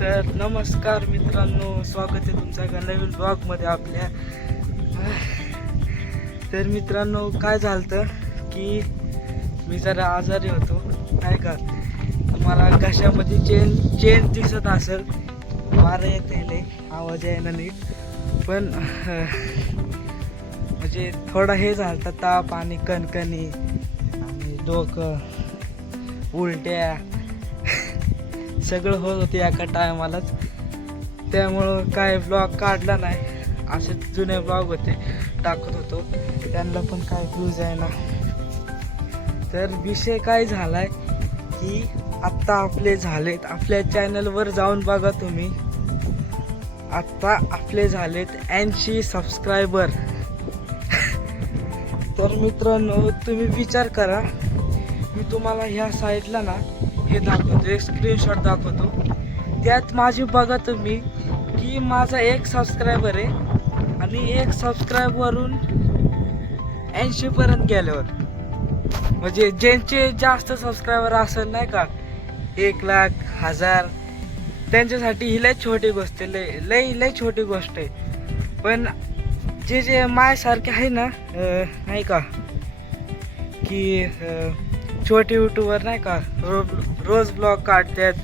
तर नमस्कार मित्रांनो, स्वागत आहे तुमचं एका नवीन ब्लॉगमध्ये आपल्या. तर मित्रांनो, काय झालं की मी जरा आजारी होतो, काय का मला घशामध्ये चेन दिसत असेल, वारं येते, आवाज यायला नीट, पण म्हणजे थोडा हे झालं, ताप आणि कणकणी आणि डोकं, उलट्या सगळं होत होते एका टायमालाच. त्यामुळं काय ब्लॉग काढला नाही, असे जुने ब्लॉग होते टाकत होतो, त्यांना पण काय व्ह्यूज आहे ना. तर विषय काय झालाय की आत्ता आपले झालेत, आपल्या चॅनलवर जाऊन बघा तुम्ही, आत्ता आपले झालेत 80 सबस्क्रायबर. तर मित्रांनो, तुम्ही विचार करा, मी तुम्हाला ह्या साईडला ना हे दाखवतो, एक स्क्रीनशॉट दाखवतो, त्यात माझी बघा तुम्ही की माझा 1 सबस्क्रायबर आहे आणि 1 सबस्क्राईबवरून 80 पर्यंत गेल्यावर, म्हणजे ज्यांचे जास्त सबस्क्रायबर असेल नाही का, 1 लाख 1000, त्यांच्यासाठी ही लय छोटी गोष्ट आहे, लय छोटी गोष्ट आहे. पण जे माझ्यासारखे आहे ना, नाही का की छोटे यूट्यूबर नाही का, रोज ब्लॉग काढतात,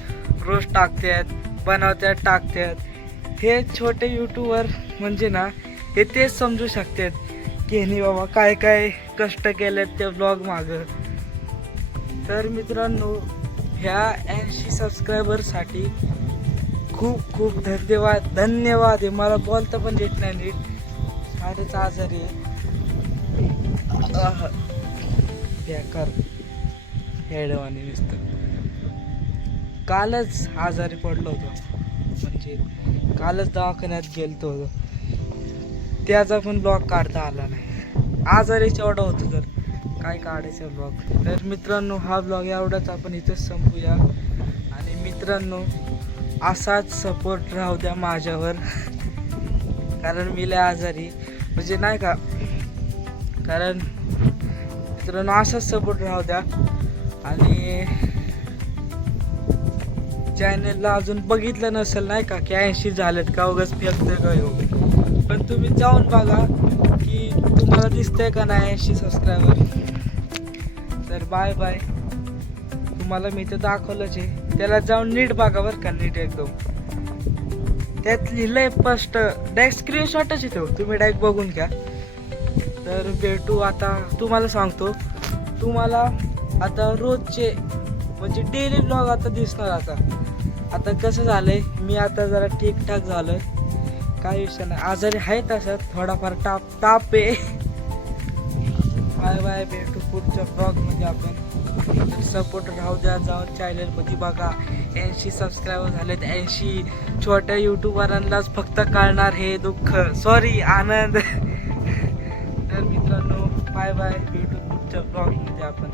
रोज टाकतात, बनवतात, टाकतात, हे छोटे यूट्यूबर म्हणजे ना, हे तेच समजू शकतात की नाही बाबा काय काय कष्ट केलेत त्या ब्लॉग मागं. तर मित्रांनो, ह्या 80 सबस्क्रायबरसाठी खूप खूप धन्यवाद आहे. मला बोलता पण येत नाही नीट, साडेच आजारी आहे, बेकार हेडवानी नुसतं. कालच आजारी पडलो होतो, म्हणजे कालच दवाखान्यात गेलतो होतो, त्याचा पण ब्लॉग काढता आला नाही, आजारीच एवढा होतो, तर काय काढायचं ब्लॉग. तर मित्रांनो, हा ब्लॉग एवढाच आपण इथंच संपूया. आणि मित्रांनो, असाच सपोर्ट राहू द्या माझ्यावर, कारण मी लय आजारी, म्हणजे नाही का, कारण मित्रांनो असाच सपोर्ट राहू द्या. आणि चॅनलला अजून बघितलं नसेल नाही का की 80 झालेत का, उगाच फेकते का हो, पण तुम्ही जाऊन बघा की तुम्हाला दिसतंय का नाही 80 सबस्क्रायबर. तर बाय बाय, तुम्हाला मी तर दाखवलंच आहे, त्याला जाऊन नीट बघा बरं का, नीट एकदम, त्यात लिहिलंय स्पष्ट, डायरेक्ट स्क्रीनशॉटच येतो, तुम्ही डायरेक्ट बघून घ्या. तर भेटू आता, तुम्हाला सांगतो, तुम्हाला आता रोजचे म्हणजे डेली ब्लॉग आता दिसणार. आता कसं झालंय, मी आता जरा ठीकठाक झालोय, काही विषय नाही, आजारी आहे तसं, थोडाफार ताप आहे. बाय बाय, भेटू पुढच्या ब्लॉगमध्ये आपण. सपोर्ट राहू द्या, जाऊन चॅनलमध्ये बघा, 80 सबस्क्रायबर झालेत, 80 छोट्या यूट्यूबरांनाच फक्त कळणार हे दुःख, सॉरी आनंद. तर मित्रांनो, बाय बाय, भेटू पुढच्या ब्लॉगमध्ये आपण.